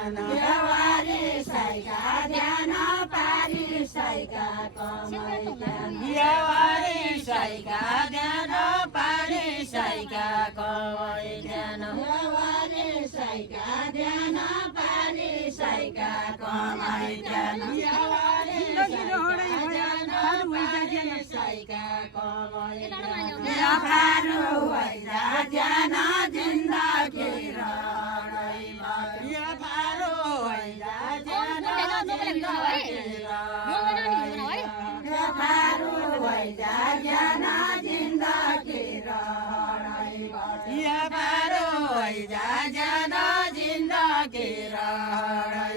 ध्यान व्यवहारी साइका ध्यान पारी साइका कमै ज्ञान व्यवहारी साइका ध्यान पारी साइका कमै ज्ञान व्यवहारी साइका ध्यान पारी साइका कमै ज्ञान व्यवहारी साइका कमै व्यापारो हैजा ज्ञान जिन्दगी रणैमा व्यापारो हैजा ज्ञान व्यापारो हैजा ज्ञान जिन्दगी रणैमा व्यापारो हैजा ज्ञान जिन्दगी रणैमा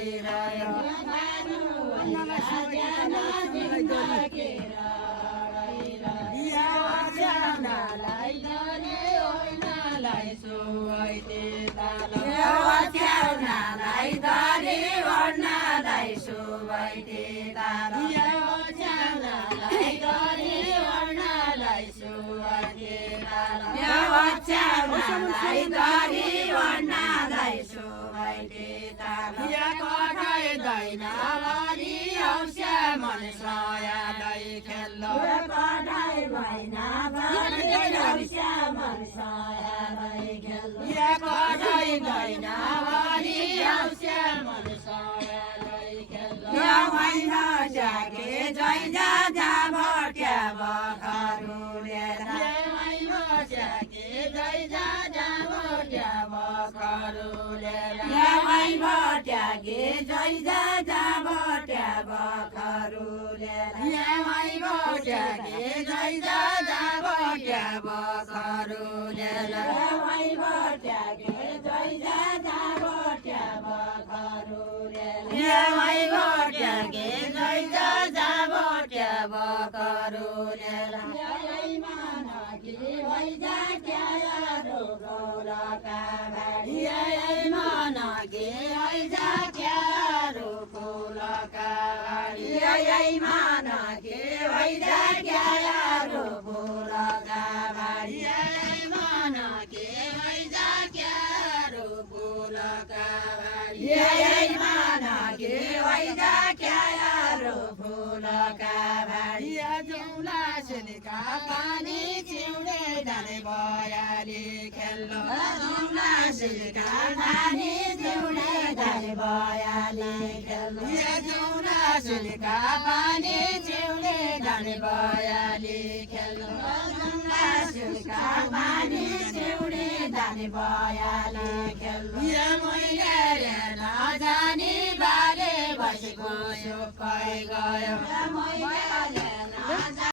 गयो